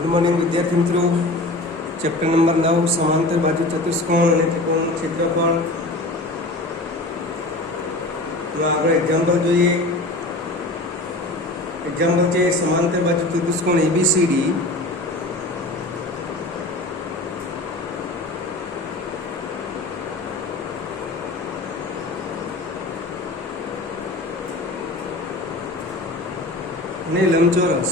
Good morning विद्यार्थी मित्रों। Chapter number 9 समांतर बाजू चतुष्कोण और त्रिकोणનું क्षेत्रफળ। तो आगे एग्जाम्पल જોઈએ। एग्जाम्पल છે समांतर बाजू चतुष्कोण ABCD અને લંબચોરસ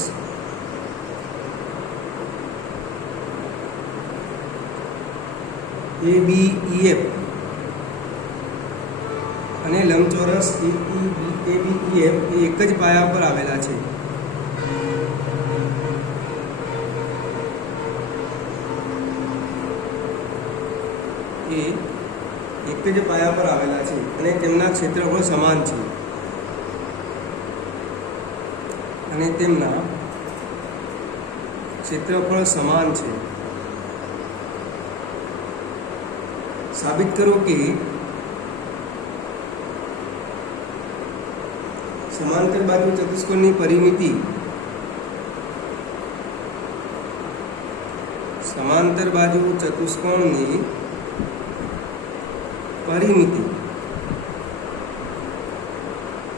ABEF અને લંબચોરસ ABEF એ એક જ પાયા પર આવેલા છે। એ એક જ પાયા પર આવેલા છે અને તેમના ક્ષેત્રફળ સમાન છે અને તેમના ક્ષેત્રફળ સમાન છે। साबित करो कि समांतर बाजू चतुष्कोण की परिमिति समांतर बाजू चतुष्कोण की परिमिति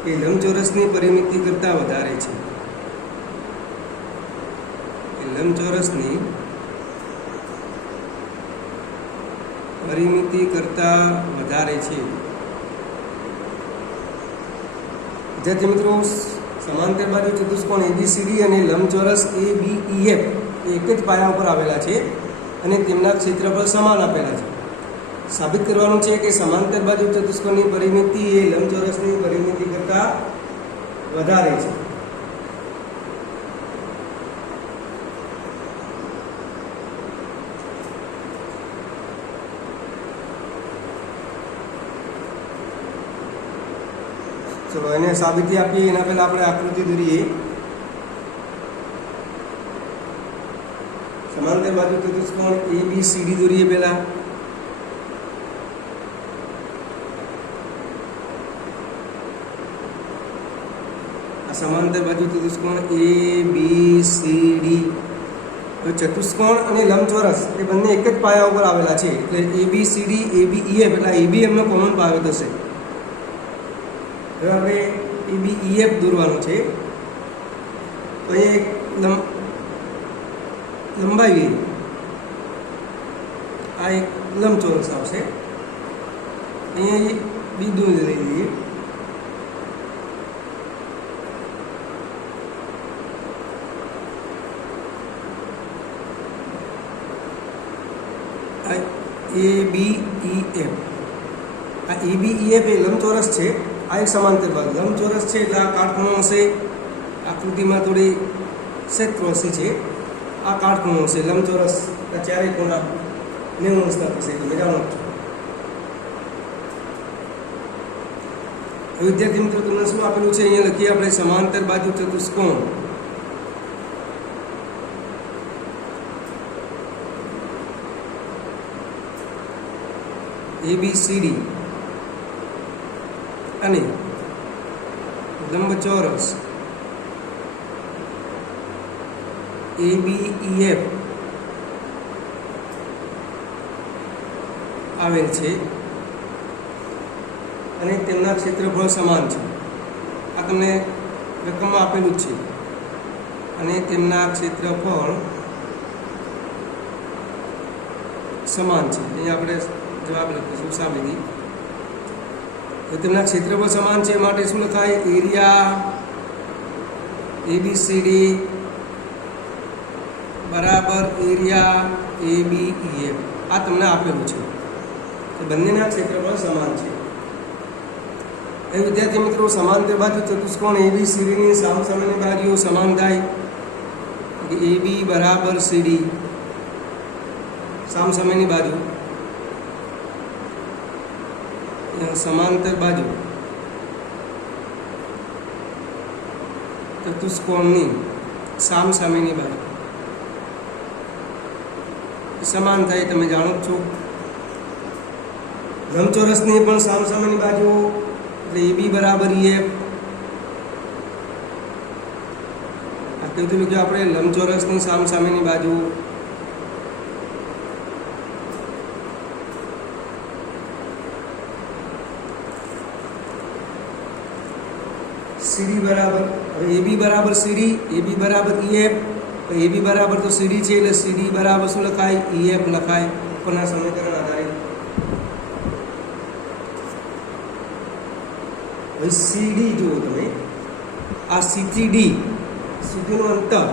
ये लंबचोरस की परिमिति करता वधारे छे। लंबचोरस की परिमिति करता वधारे छे। विद्यार्थी मित्रों, समांतर बाजू चतुष्कोण ABCD અને લંબચોરસ ABEF એક જ પાયા ઉપર આવેલા છે અને તેમના ક્ષેત્રફળ સમાન આપેલા છે। સાબિત કરવાનું છે કે સમાંતર બાજુ ચતુષ્કોણની પરિમિતિ એ લંબચોરસની પરિમિતિ કરતા વધારે છે। चलो એને સાબિતી આપીએ એના પહેલા આપણે આકૃતિ દોરીએ। સમાંતર બાજુ ચતુષ્કોણ ABCD દોરીએ પહેલા। આ સમાંતર બાજુ ચતુષ્કોણ ABCD તો ચતુષ્કોણ અને લંબચોરસ એ બંને એક જ પાયા ઉપર આવેલા છે એટલે ABCD ABEF એટલે ABM નો કોમન પાયો થશે। હવે આપણે ABEF દોરવાનું છે તો એ લંબાઈ આ એક લંબચોરસ આવશે। અહીંયા બિંદુ લઈ લઈએ। આ ABEF આ ABEF એ લંબચોરસ છે। આ એક સમાંતર બાજુ લંબચોરસ છે એટલે આ કાટખૂણો હશે। આકૃતિમાં થોડી સેજ ક્રોસી છે। આ કાટખૂણો હશે લંબચોરસ ચારેય ખૂણા 90 અંશના થશે તમે જાણો છો। વિદ્યાર્થી મિત્રો તમને શું આપેલું છે અહીંયા લખીએ આપણે સમાંતર બાજુ ચતુષ્કોણ ABCD અને લંબચોરસ ABEF આવેલ છે અને તેમના ક્ષેત્રફળ સમાન છે। આ તમને રકમમાં આપેલું જ છે અને તેમના ક્ષેત્રફળ સમાન છે। અહીંયા આપણે જવાબ લખીશું સાબિતી। તો તેમના ક્ષેત્રફળ સમાન છે માટે શું લખાય એરિયા ABCD બરાબર એરિયા ABEF આ તમને આપેલું છે તો બંનેના ક્ષેત્રફળ સમાન છે। એ વિદ્યાર્થી મિત્રો સમાંતર બાજુ ચતુષ્કોણ ABCD ની સામસામેની બાજુઓ સમાન થાય AB બરાબર CD સામસામેની બાજુ समांतर बाजू चतुष्कोणनी सामसामेनी बाजू समान थाय तमे जाणो छो। लंबचोरसनी पण सामसामेनी बाजू એટલે AB बराबर EF કેવી રીતે લખ્યું આપણે? લંબચોરસની સામસામેની બાજુ સીડી બરાબર, હવે AB બરાબર સીડી, AB બરાબર EF, તો AB બરાબર તો સીડી છે એટલે સીડી બરાબર શું લખાય? EF લખાય ઉપરના સમીકરણ આધારિત. હવે સીડી જુઓ તમે, આ C થી D સુધીનું અંતર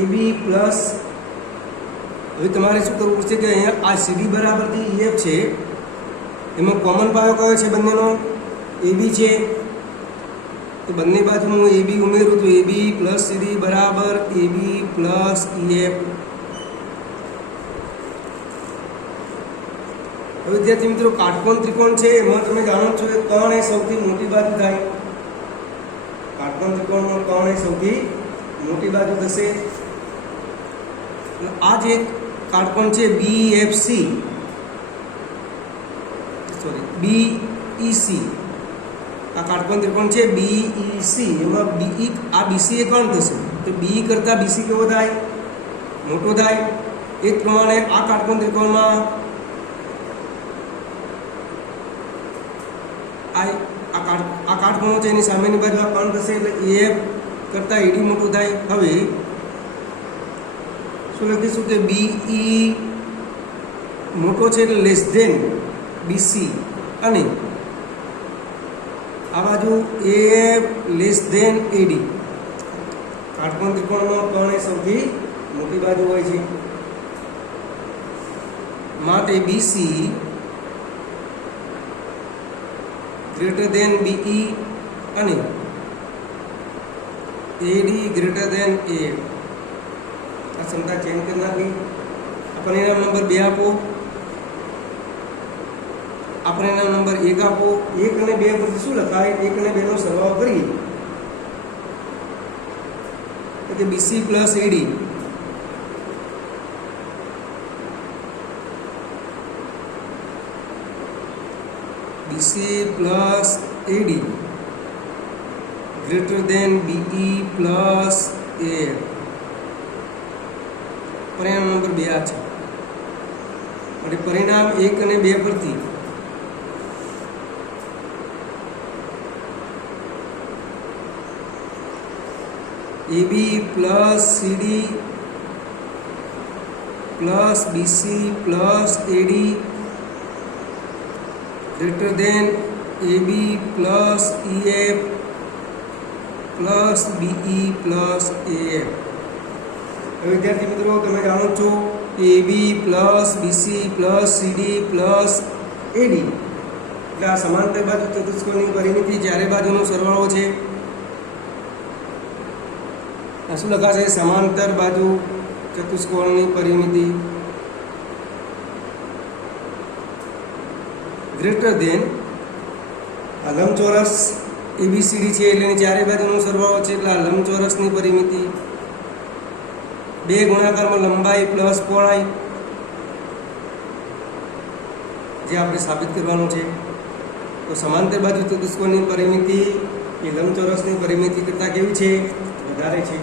AB પ્લસ, હવે તમારે શું કરવું પડશે કે અહીંયા આ સીડી બરાબરથી EF છે, એમાં કોમન પાયો કયો છે બંનેનો? AB છે, તો બંને બાજુ હું AB ઉમેરું તો AB પ્લસ CD બરાબર AB પ્લસ EF. હવે વિદ્યાર્થી મિત્રો, કાટકોણ ત્રિકોણ છે એમાં તમે જાણો છો કે કર્ણ એ સૌથી મોટી બાજુ થાય. કાટકોણ ત્રિકોણમાં કર્ણ એ સૌથી મોટી બાજુ થશે. આ જે કાટકોણ છે BFC, સોરી BEC, આ કાટકોણ ત્રિકોણ છે BEC, એમાં BE આ BC એ કોણ થશે? તો BE કરતા BC કેવો થાય? મોટો થાય. એ જ પ્રમાણે આ કાટકોણ ત્રિકોણમાં આ કાટકોણો છે એની સામેની બાજુ આ કોણ થશે એટલે AF કરતા AD મોટું થાય. હવે શું લખીશું કે BE મોટો છે એટલે લેસ ધેન BC, અને આ બાજુ AF લેસ ધેન AD. કાટકોણ ત્રિકોણમાં કર્ણ એ સૌથી મોટી બાજુ હોય છે, માટે BC ગ્રેટર ધેન BE અને AD ગ્રેટર ધેન AF. આ ક્ષમતા ચેન્જ કરી નાખી. પરિણામ નંબર 2 આપો, આપણે એના નંબર 1 આપો. 1 અને 2 પરથી શું લખાય? 1 અને 2 નો સરવાળો કરીએ એટલે BC plus AD, BC plus AD greater than BE plus AF. પરિણામ નંબર 2 આ છે. અને પરિણામ 1 અને 2 પરથી AB plus CD plus BC plus AD greater than AB plus EF plus BE plus AF. હવે વિદ્યાર્થી મિત્રો, તમે જાણો છો AB plus BC plus CD plus AD એટલે આ સમાંતર બાજુ ચતુષ્કોણની પરિમિતિ ચારે બાજુનો સરવાળો છે. આ શું લખાશે? સમાંતર બાજુ ચતુષ્કોણની પરિમિતિ ગ્રેટર ધેન આ લંબચોરસ ABCD છે એટલે એની ચારે બાજુનો સરવાળો છે એટલે આ લંબચોરસની પરિમિતિ. 2 ગુણાકારમાં લંબાઈ પ્લસ પહોળાઈ જે આપણે સાબિત કરવાનું છે. તો સમાંતર બાજુ ચતુષ્કોણની પરિમિતિ એ લંબચોરસની પરિમિતિ કરતાં કેવી છે? વધારે છે.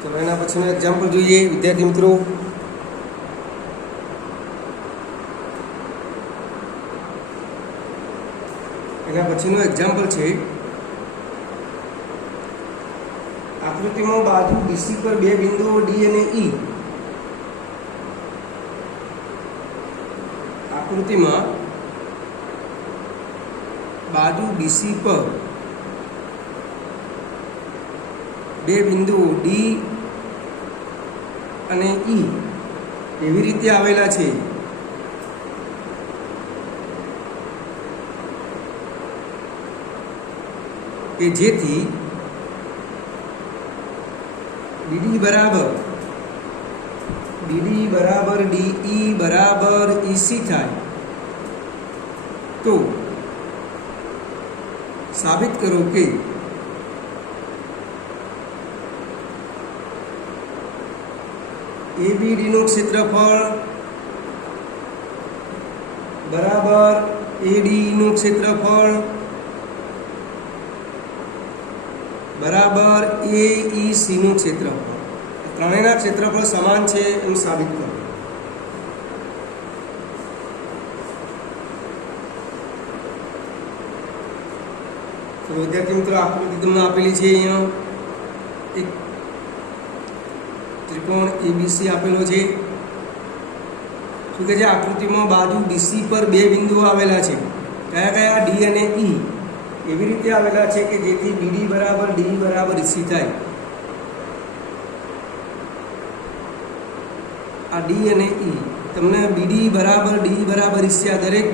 ચલો એના પછીનું એક્ઝામ્પલ જોઈએ વિદ્યાર્થી મિત્રો. એના પછીનું એક્ઝામ્પલ છે, આકૃતિમાં બાજુ BC પર 2 બિંદુઓ D અને E. આકૃતિમાં બાજુ BC પર 2 બિંદુઓ D અને E એવી રીતે આવેલા છે કે જેથી DD બરાબર DE બરાબર EC થાય. તો સાબિત કરો કે એબીડીનું ક્ષેત્રફળ બરાબર એડીનું ક્ષેત્રફળ બરાબર એઈસીનું ક્ષેત્રફળ. ત્રણેયના ક્ષેત્રફળ સમાન છે એમ સાબિત કરો. તો વિદ્યાર્થી મિત્રો આકૃતિ તમને આપેલી છે. અહીંયા એક ત્રિકોણ એબીસી આપેલો છે. શું કે છે આકૃતિમાં બાજુ બીસી પર બે બિંદુઓ આવેલા છે. કયા કયા? ડી અને ઈ. એવી રીતે આવેલા છે કે જેથી બીડી બરાબર ડી બરાબર ઈસી થાય. આ ડી અને ઈ તમને બીડી બરાબર ડી બરાબર ઈસી, આ દરેક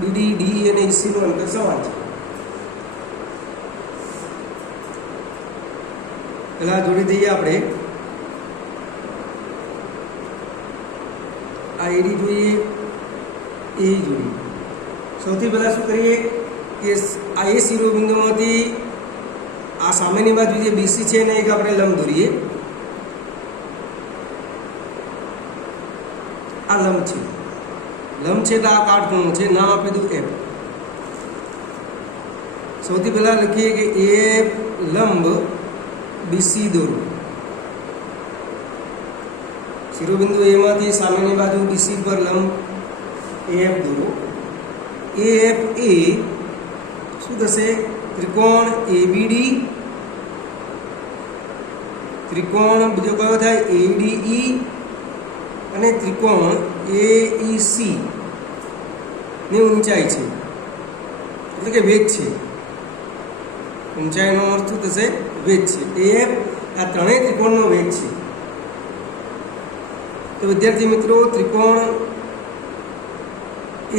બીડી ડી અને ઈસીનું અંતર સમાન છે. પહેલા જોડી દઈએ આપણે. આ એડી જોઈએ, એ જોઈએ. સૌથી પહેલા શું કરીએ કે આ એ શિરોબિંદુમાંથી આ સામેની બાજુ જે બીસી છે એને એક આપણે લંબ દોરીએ. આ લંબ છે, લંબ છે તો આ કાટખૂણો છે, નામ આપી દઉં એફ. સૌથી પહેલા લખીએ કે એફ લંબ બીસી દોરો. શિરોબિંદુ એમાંથી સામેની બાજુ બીસી પર લંબ એફ દોરો. એફ એ શું થશે? ત્રિકોણ એબીડી, ત્રિકોણ બીજો કયો થાય? એડીઈ અને ત્રિકોણ એઈસી ની ઊંચાઈ છે, એટલે કે વેગ છે. ઊંચાઈનો અર્થ શું થશે? વેગ છે. એફ આ ત્રણેય ત્રિકોણનો વેગ છે. તો વિદ્યાર્થી મિત્રો, ત્રિકોણ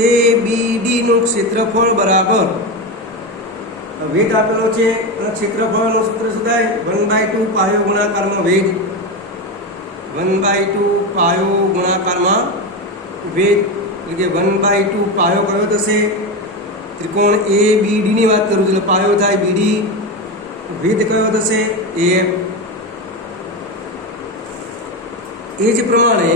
એબીડીનું ક્ષેત્રફળ બરાબર વેગ આપેલો છે અને ક્ષેત્રફળનું સૂત્ર શું થાય? 1/2 પાયો ગુણાકારમાં વેગ. 1/2 પાયો ગુણાકારમાં વેગ, એટલે કે 1/2 પાયો કયો થશે? ત્રિકોણ એબીડી ની વાત કરું છું એટલે પાયો થાય બીડી. વેગ કયો થશે? એફ. એ જ પ્રમાણે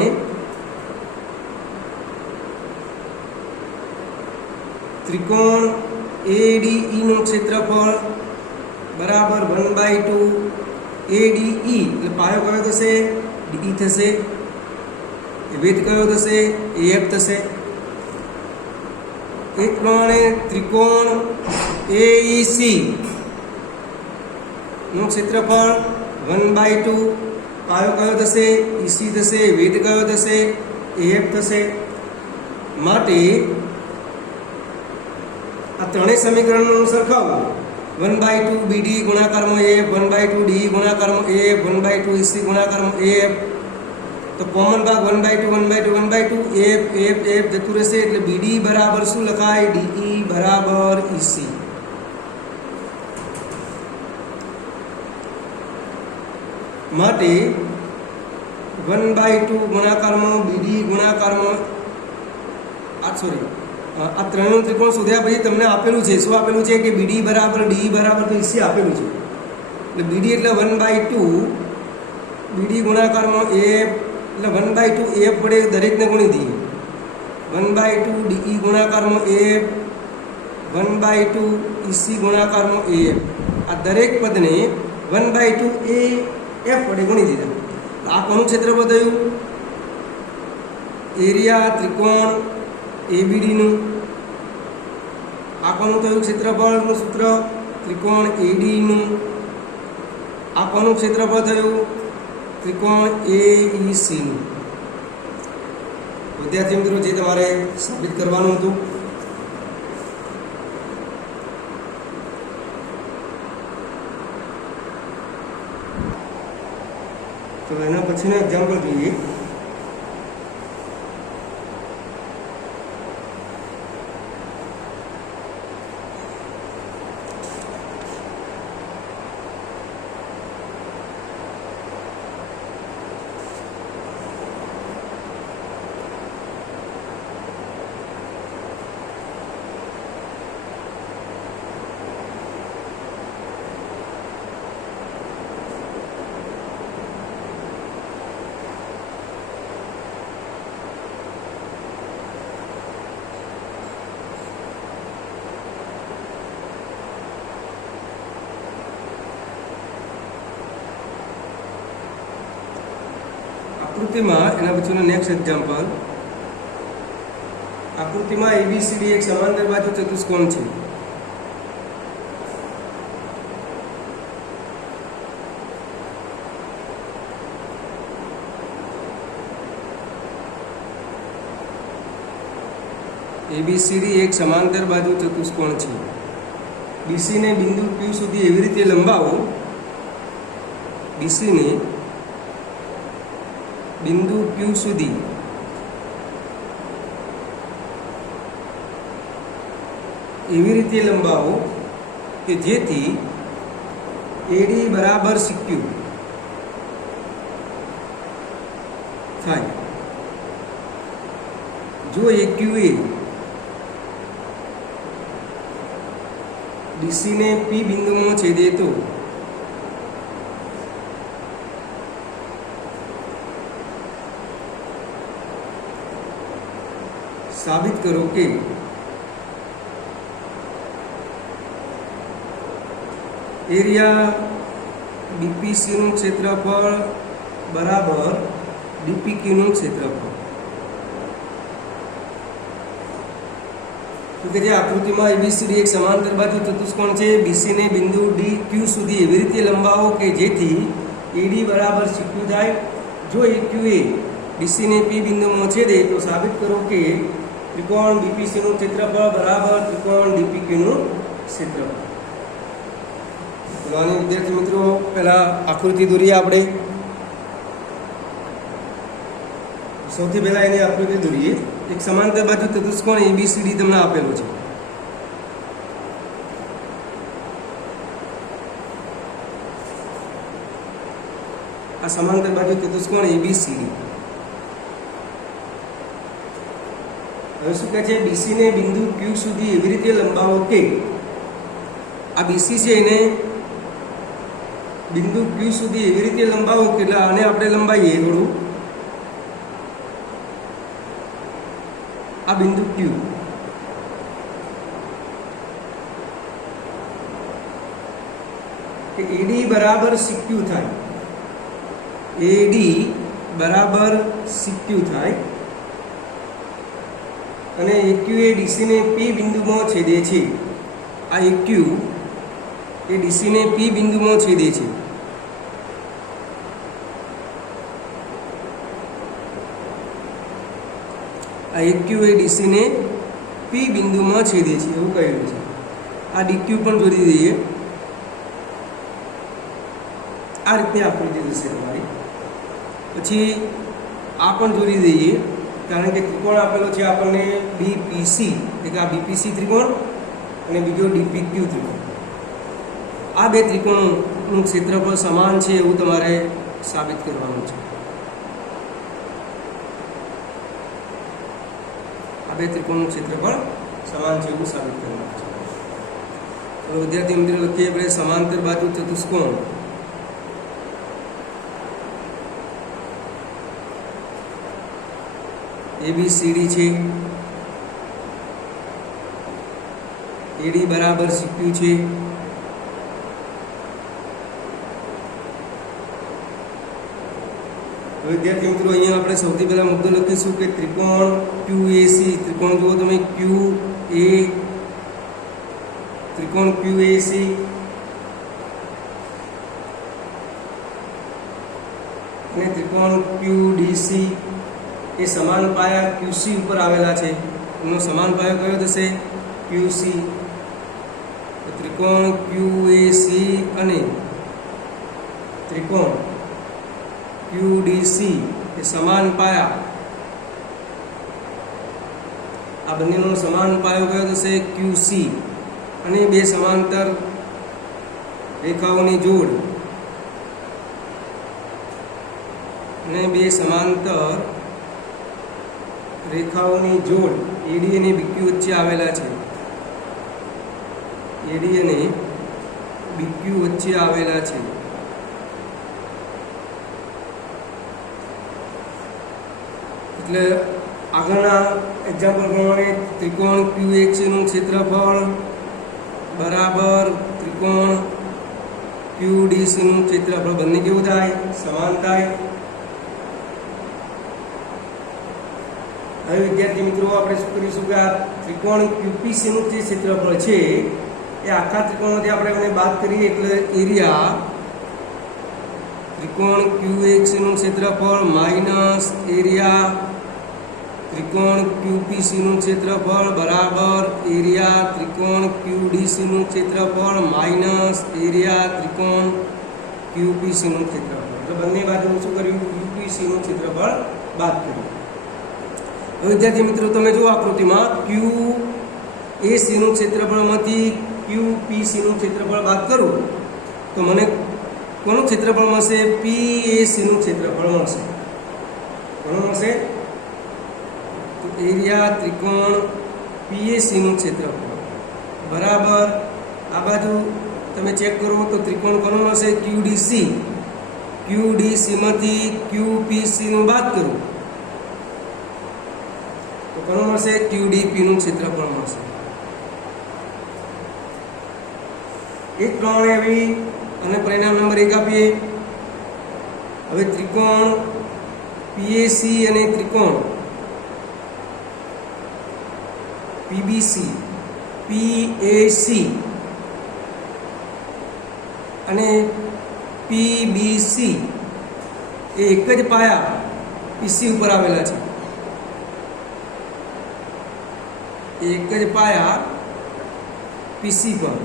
ત્રિકોણ એડીઈ નું ક્ષેત્રફળ બરાબર 1/2 એડીઈ, એટલે પાયો કયો થશે? ડી થશે. વેગ કયો થશે? એફ થશે. એ પ્રમાણે ત્રિકોણ એઈસી નું ક્ષેત્રફળ 1/2 પાયો કયો થશે? ઈસી થશે. વેગ કયો થશે? એફ થશે. માટે આ ત્રણેય સમીકરણનું સરખાવો. 1/2 બીડી ગુણાકારમાં એફ, 1/2 ડી ગુણાકારમાં એફ, 1/2 ઈસી ગુણાકારમાં એફ. તો કોમન ભાગ 1/2 1/2 1/2 એફ એફ એફ જતું રહેશે. એટલે બીડી બરાબર શું લખાય? ડીઈ બરાબર ઈસી. માટે 1/2 ગુણાકારમાં બીડી ગુણાકારમાં આ ત્રણેયનું ત્રિકોણ શોધ્યા પછી તમને આપેલું છે. શું આપેલું છે? કે બીડી બરાબર ડી બરાબર તો ઈસી આપેલું છે. એટલે બીડી એટલે 1/2 બીડી ગુણાકારમાં એફ, એટલે 1/2 એફ વડે દરેકને ગુણી દઈએ. 1/2 ડીઈ ગુણાકારમાં એફ, 1/2 ઈસી ગુણાકારમાં એફ. આ દરેક પદને 1/2 એ એફ વડે ગુણી દીધા. આ કોનું ક્ષેત્રફળ થયું? એરિયા ત્રિકોણ એબીડીનું. આ કોનું થયું ક્ષેત્રફળનું સૂત્ર? ત્રિકોણ એડીનું. આ કોનું ક્ષેત્રફળ થયું? ત્રિકોણ એઈસીનું. વિદ્યાર્થી મિત્રો, જે તમારે સાબિત કરવાનું હતું તો એના પછીનું એક્ઝામ્પલ જોઈએ. આકૃતિમાં એના પછીનું નેક્સ્ટ એક્ઝામ્પલ, આકૃતિમાં એબીસીડી એક સમાંતર બાજુ ચતુષ્કોણ છે. એબીસીડી એક સમાંતર બાજુ ચતુષ્કોણ છે. બીસીને બિંદુ ક્યુ સુધી એવી રીતે લંબાવો, બીસીને બિંદુ ક્યુ સુધી એવી રીતે લંબાવો કે જેથી એડી બરાબર સીક્યુ થાય. જો એક્યુ એ ડીસીને પી બિંદુમાં છેદે તો સાબિત કરો કે એરિયા બીપીસીનું ક્ષેત્રફળ બરાબર ડીપીક્યુનું ક્ષેત્રફળ. તો કે જે આકૃતિમાં એબીસીડી એક સમાંતર બાજુ ચતુષ્કોણ છે. બીસીને બિંદુ ડી ક્યુ સુધી એવી રીતે લંબાવો કે જેથી એડી બરાબર સીક્યુ થાય. જો એક્યુ એ બીસીને પી બિંદુમાં છેદે તો સાબિત કરો કે ત્રિકોણ બીપીસીનું ક્ષેત્રફળ બરાબર ત્રિકોણ ડીપીક્યુનું ક્ષેત્રફળ. તો આની વિદ્યાર્થી મિત્રો પહેલા આકૃતિ દોરીએ આપણે. સૌથી પહેલા એની આકૃતિ દોરીએ. એક સમાંતર બાજુ ચતુષ્કોણ એબીસીડી તમને આપેલું છે. આ સમાંતર બાજુ ચતુષ્કોણ એબીસીડી. હવે શું કહે છે? બીસીને બિંદુ ક્યુ સુધી એવી રીતે લંબાવો કે આ બીસી છે એને બિંદુ ક્યુ સુધી એવી રીતે લંબાવો કે એટલે આને આપણે લંબાઈએ થોડું. આ બિંદુ ક્યુ કે એડી બરાબર સીક્યુ થાય. એડી બરાબર સીક્યુ થાય અને એક્યુ એ ડીસીને પી બિંદુમાં છેદે છે. આ એક્યુ એ ડીસીને પી બિંદુમાં છેદે છે. આ એક્યુ એ ડીસીને પી બિંદુમાં છેદે છે એવું કહેલું છે. આ ડીક્યુ પણ જોડી દઈએ. આ રીતની આકૃતિ થશે તમારી. પછી આ પણ જોડી દઈએ કારણ કે ત્રિકોણ આપેલો છે આપણને બીપીસી, એટલે કે આ બીપીસી ત્રિકોણ અને બીજો ડીપીક્યુ ત્રિકોણ. આ બે ત્રિકોણનું ક્ષેત્રફળ સમાન છે એવું તમારે સાબિત કરવાનું છે. આ બે ત્રિકોણનું ક્ષેત્રફળ સમાન છે એવું સાબિત કરવાનું છે. તો વિદ્યાર્થી મિત્રો લખીએ આપણે સમાંતર બાજુ ચતુષ્કોણ એબીસીડી છે. એડી બરાબર સીક્યુ છે. વિદ્યાર્થી મિત્રો અહીંયા આપણે સૌથી પહેલા મુદ્દો લખીશું કે ત્રિકોણ QAC. ત્રિકોણ જુઓ તમે QA, ત્રિકોણ QAC અને ત્રિકોણ QDC એ સમાન પાયા QC ઉપર આવેલા છે. એનો સમાન પાયો કયો થશે? QC. ત્રિકોણ QAC અને ત્રિકોણ QDC એ સમાન પાયા. આ બંનેનો સમાન પાયો કયો થશે? QC. અને બે સમાંતર રેખાઓની જોડ અને બે સમાંતર રેખાઓની જોડ એડી અને બીક્યુ વચ્ચે આવેલા છે. એડી અને બીક્યુ વચ્ચે આવેલા છે. એટલે આગળના એક્ઝામ્પલ પ્રમાણે ત્રિકોણ QX નું ક્ષેત્રફળ બરાબર ત્રિકોણ QDC નું ક્ષેત્રફળ બંને કેવું થાય? સમાન થાય. હવે વિદ્યાર્થી મિત્રો આપણે શું કરીશું કે આ ત્રિકોણ QPC નું જે ક્ષેત્રફળ છે એ આખા ત્રિકોણમાંથી આપણે એને બાદ કરીએ એટલે એરિયા ત્રિકોણ QX નું ક્ષેત્રફળ માઈનસ એરિયા ત્રિકોણ QPC નું ક્ષેત્રફળ બરાબર એરિયા ત્રિકોણ QDC નું ક્ષેત્રફળ માઈનસ એરિયા ત્રિકોણ QPC નું ક્ષેત્રફળ. એટલે બંને બાજુ શું કર્યું? QPC નું ક્ષેત્રફળ બાદ કર્યું. હવે વિદ્યાર્થી મિત્રો તમે જુઓ આકૃતિમાં QAC નું ક્ષેત્રફળમાંથી QPC નું ક્ષેત્રફળ બાદ કરું તો મને કોનું ક્ષેત્રફળ મળશે? PAC નું ક્ષેત્રફળ મળશે. કોનું મળશે? તો એરિયા ત્રિકોણ PAC નું ક્ષેત્રફળ બરાબર આ બાજુ તમે ચેક કરો તો ત્રિકોણ કોનું મળશે? QDC માંથી QPC નું બાદ કરું તો કોનું મળશે? QDP નું ક્ષેત્રફળ મળશે. એક પ્રમાણે આવી અને પરિણામ નંબર 1 આપીએ. હવે ત્રિકોણ PAC અને ત્રિકોણ PAC અને PBC એ એક જ પાયા PC ઉપર આવેલા છે. એક જ પાયા PC પર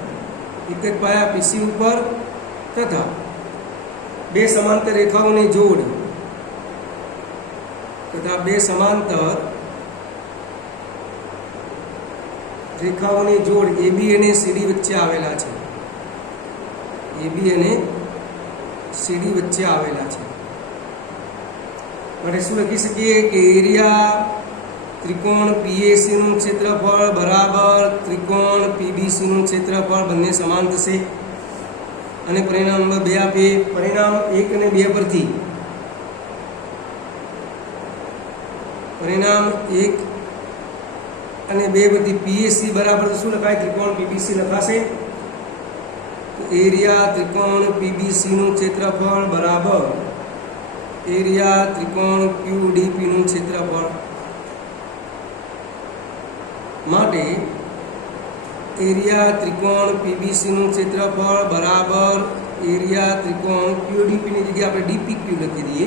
એક જ પાયા PC ઉપર તથા બે સમાંતર રેખાઓની જોડ તથા બે સમાંતર રેખાઓની જોડ AB અને CD વચ્ચે આવેલા છે. AB અને CD વચ્ચે આવેલા છે. માટે શું લખી શકીએ કે એરિયા ત્રિકોણ PAC નું ક્ષેત્રફળ બરાબર ત્રિકોણ PBC નું ક્ષેત્રફળ બંને સમાન થશે. અને પરિણામ નંબર 2 આપીએ. પરિણામ 1 અને 2 પરથી પરિણામ 1 અને 2 પરથી PAC બરાબર શું લખાય? ત્રિકોણ PBC લખાશે. તો એરિયા ત્રિકોણ PBC નું ક્ષેત્રફળ બરાબર એરિયા ત્રિકોણ QDP નું ક્ષેત્રફળ. માટે એરિયા ત્રિકોણ PBC નું ક્ષેત્રફળ બરાબર એરિયા ત્રિકોણ QDP ની જગ્યાએ આપણે DPQ લખી દઈએ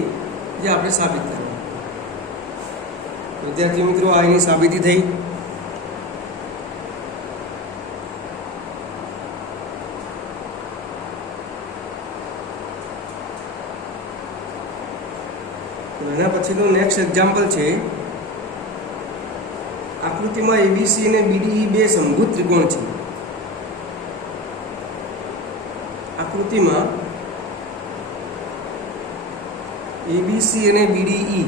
જે આપણે સાબિત કર્યું. વિદ્યાર્થી મિત્રો આ એની સાબિતી થઈ. એના પછીનું નેક્સ્ટ એક્ઝામ્પલ છે. આકૃતિમાં ABC અને BDE બે સમભુજ ત્રિકોણ છે. આકૃતિમાં ABC અને BDE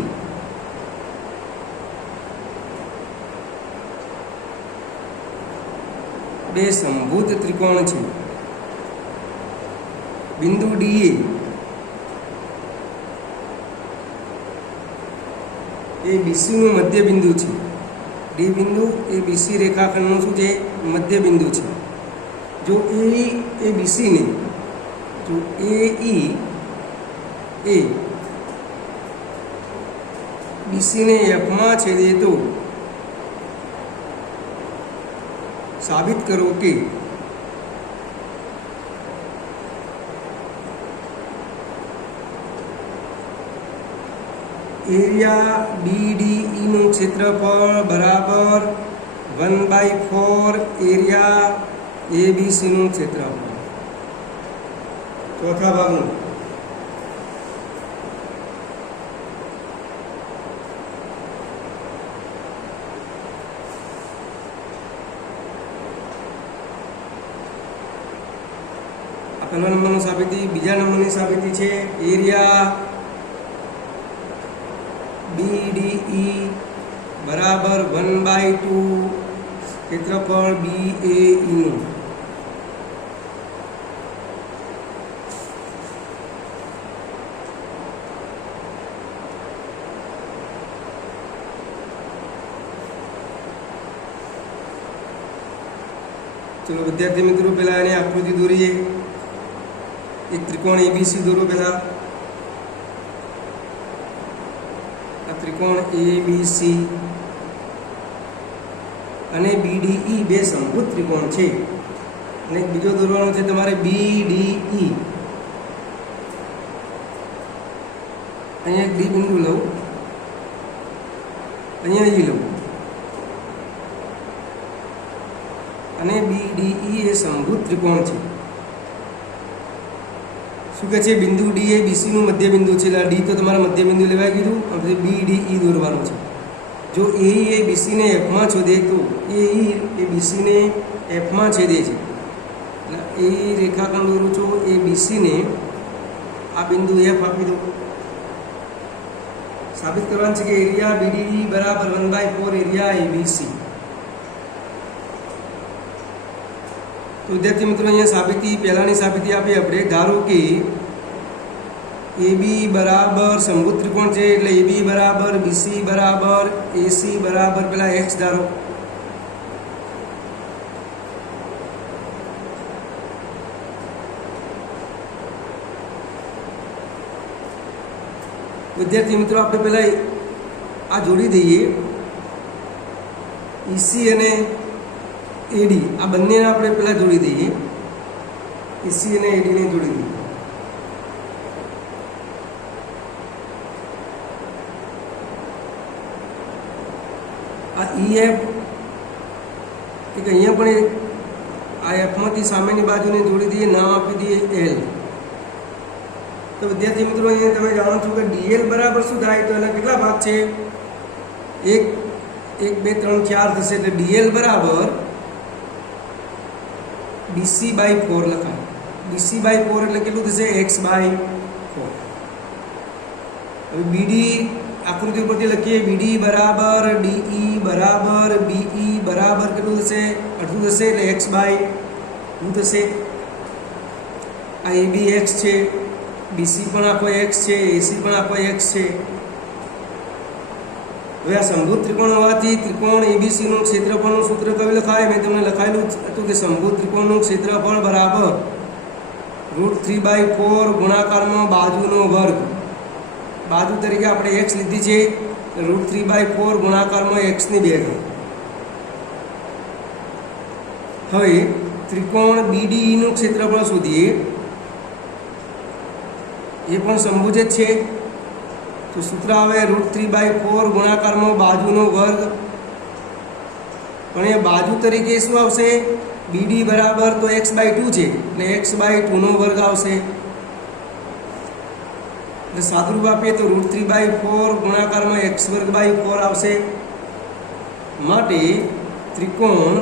બે સમભુજ ત્રિકોણ છે. બિંદુ DA એ BC નું મધ્ય બિંદુ છે. D બિંદુ એ BC રેખાખંડનું શું છે? મધ્ય બિંદુ છે. જો AE એ BC ને જો AE એ BC ને F માં છેદે તો સાબિત કરો કે એરિયા BDE નું ક્ષેત્રફળ બરાબર 1/4 એરિયા ABC નું ક્ષેત્રફળ. ચોથા ભાગનું આ પહેલા નંબરની સાબિતી. બીજા નંબરની સાબિતી છે એરિયા BDE બરાબર 1/2 ક્ષેત્રફળ BAE નું. ચલો વિદ્યાર્થી મિત્રો પહેલા એની આકૃતિ દોરીએ. એક ત્રિકોણ ABC દોરો પહેલા. ત્રિકોણ ABC અને BDE બે સમભુજ ત્રિકોણ છે. અને બીજો દોરવાનો છે તમારે BDE. અહીંયા એક ડી બિંદુ લઉં, અહીંયા E લઉં, અને BDE એ સમભુજ ત્રિકોણ છે. શું કહે છે? બિંદુ D એ BC નું મધ્ય બિંદુ છે. એટલે D તો તમારા મધ્ય બિંદુ લેવાઈ ગયું. હવે BDE દોરવાનું છે. જો AE એ BC ને F માં છેદે તો AE એ BC ને F માં છેદે છે. એટલે AE રેખાખંડ દોરું છું. એ BC ને આ બિંદુ F આપી દો. સાબિત કરવાનું છે કે એરિયા BDE બરાબર 1/4 એરિયા ABC. તો વિદ્યાર્થી મિત્રો અહીંયા સાબિતી, પહેલાની સાબિતી આપી આપણે. ધારો કે AB બરાબર સમભુજ ત્રિકોણ છે. એટલે AB બરાબર BC બરાબર AC બરાબર પેલા X ધારો. વિદ્યાર્થી મિત્રો આપણે પહેલા આ જોડી દઈએ. EC અને AD આ બંનેને આપણે પહેલા જોડી દઈએ. EC અને AD ને જોડી દઈએ. આ EF એક અહીંયા પણ આ F માંથી સામેની બાજુને જોડી દઈએ. નામ આપી દઈએ L. તો વિદ્યાર્થી મિત્રો અહીંયા તમે જાણો છો કે DL બરાબર શું થાય? તો એના કેટલા ભાગ છે? 1 2 3 4 થશે. એટલે DL બરાબર BC/4 લખાય. BC/4 એટલે કેટલું થશે? X/4. હવે BD આકૃતિ ઉપરથી લખીએ. BD બરાબર DE બરાબર BE બરાબર કેટલું થશે? અડધું થશે. એટલે X/2 થશે. આ AB X છે, BC પણ આખો X છે, AC પણ આખો X છે. હવે આ સમભુજ ત્રિકોણ હોવાથી ત્રિકોણ ABC નું ક્ષેત્રફળનું સૂત્ર કયું લખાય? મેં તમને લખાયેલું હતું કે સમભુજ ત્રિકોણનું ક્ષેત્રફળ બરાબર √3/4 ગુણાકારમાં બાજુનો વર્ગ. બાજુ તરીકે આપણે X લીધી છે. √3/4 ગુણાકારમાં X ની 2 ગણી. હવે ત્રિકોણ BDE નું ક્ષેત્રફળ શોધીએ. એ પણ સમભુજ જ છે. તો સૂત્ર આવે √3/4 ગુણાકારમાં બાજુનો વર્ગ. પણ એ બાજુ તરીકે શું આવશે? BD બરાબર તો X/2 છે. એટલે X/2 નો વર્ગ આવશે. એટલે સાદુરૂપ આપીએ તો √3/4 ગુણાકારમાં X²/4 આવશે. માટે ત્રિકોણ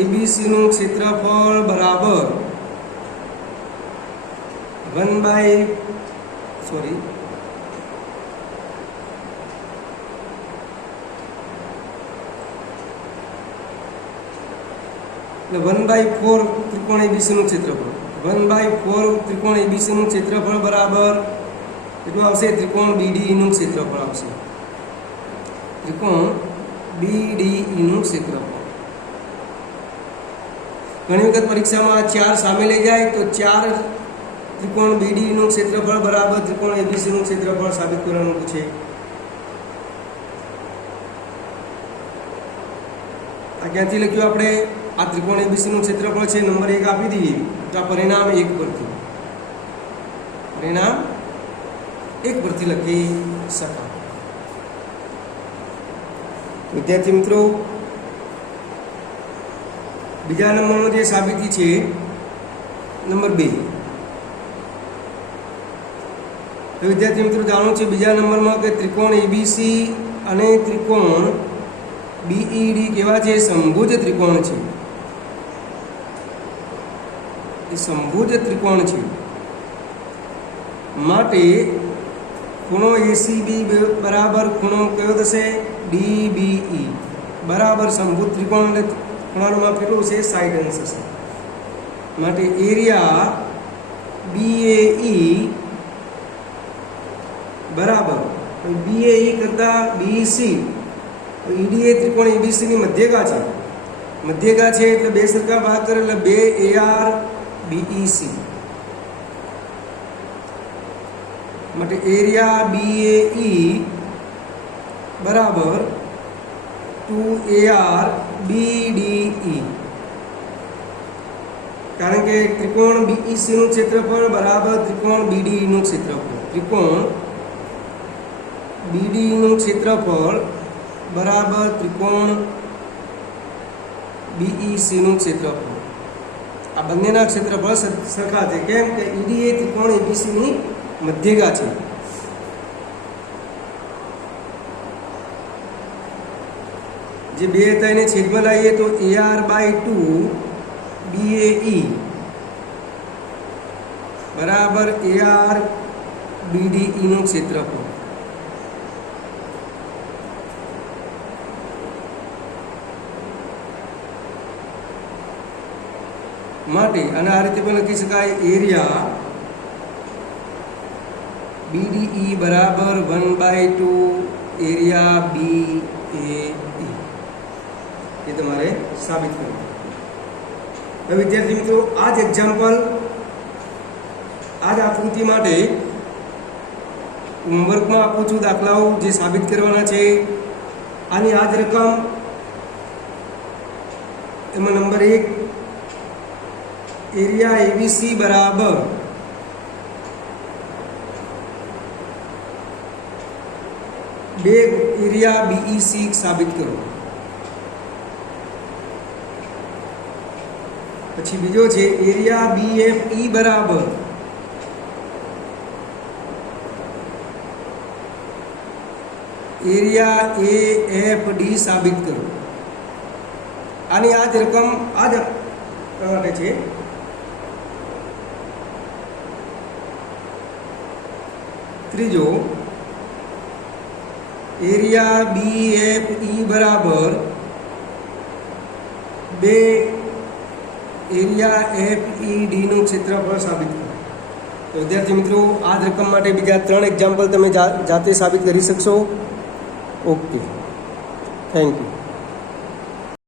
ABC નું ક્ષેત્રફળ બરાબર 1/4 ત્રિકોણ ABC નું ક્ષેત્રફળ 1/4 ત્રિકોણ ABC નું ક્ષેત્રફળ બરાબર કેટલું આવશે? ત્રિકોણ BDE નું ક્ષેત્રફળ આવશે. ત્રિકોણ BDE નું ક્ષેત્રફળ. ઘણી વખત પરીક્ષામાં 4 સામે લઈ જાય તો 4 ત્રિકોણ BDE નું ક્ષેત્રફળ બરાબર ત્રિકોણ ABC નું ક્ષેત્રફળ સાબિત કરવાનું પૂછે. આ ક્યાંથી લખ્યું આપણે? આ ત્રિકોણ ABC નું ક્ષેત્રફળ છે. નંબર 1 આપી દઈએ તો આ પરિણામ 1 પરથી લખી શકાય. વિદ્યાર્થી મિત્રો બીજા નંબરનો જે સાબિતી છે નંબર 2. વિદ્યાર્થી મિત્રો જાણો છે બીજા નંબરમાં કે ત્રિકોણ ABC અને ત્રિકોણ BED કેવા છે? સમભુજ ત્રિકોણ છે. એ સમભુજ ત્રિકોણ છે. માટે ખૂણો ACB બરાબર ખૂણો કયો થશે? DBE બરાબર સમભુજ ત્રિકોણ. એટલે ખૂણાનું માપ કેટલું છે? 60 અંશ હશે. માટે એરિયા BAE બરાબર BAE કરતા BC. ED એ ત્રિકોણ ABC ની મધ્યગા છે. મધ્યગા છે એટલે બે સરખા ભાગ કરે એટલે 2 AR BEC. માટે એરિયા BAE બરાબર 2AR BDE, કારણ કે ત્રિકોણ BEC નું ક્ષેત્રફળ બરાબર ત્રિકોણ BDE નું ક્ષેત્રફળ, ત્રિકોણ BDE નું ક્ષેત્રફળ બરાબર ત્રિકોણ BEC નું ક્ષેત્રફળ. આ બંનેના ક્ષેત્રફળ સરખા છે. કેમ કે ED એ ત્રિકોણ ABC ની મધ્યગા છે. જે બે હતા એને છેદમાં લાવીએ તો AR/2 BAE બરાબર AR BDE નું ક્ષેત્રફળ. માટે અને આ રીતે પણ લખી શકાય એરિયા BDE બરાબર 1/2 એરિયા BAE. એ તમારે સાબિત કરવું. હવે વિદ્યાર્થી મિત્રો, આ જ એક્ઝામ્પલ, આ જ આકૃતિ માટે હોમવર્કમાં આપું છું દાખલાઓ જે સાબિત કરવાના છે. આની આ જ રકમ, એમાં નંબર 1 એરિયા ABC બરાબર 2 એરિયા BEC સાબિત કરો. પછી બીજો છે એરિયા BFE બરાબર એરિયા AFD સાબિત કરો. આની આ જ રકમ આ જ માટે છે. ત્રીજો એરિયા BFE બરાબર 2 એરિયા FED નું ક્ષેત્રફળ સાબિત કરો. તો વિદ્યાર્થી મિત્રો, આ જ રકમ માટે બીજા 3 એક્ઝામ્પલ તમે જાતે સાબિત કરી શકશો. Okay, thank you.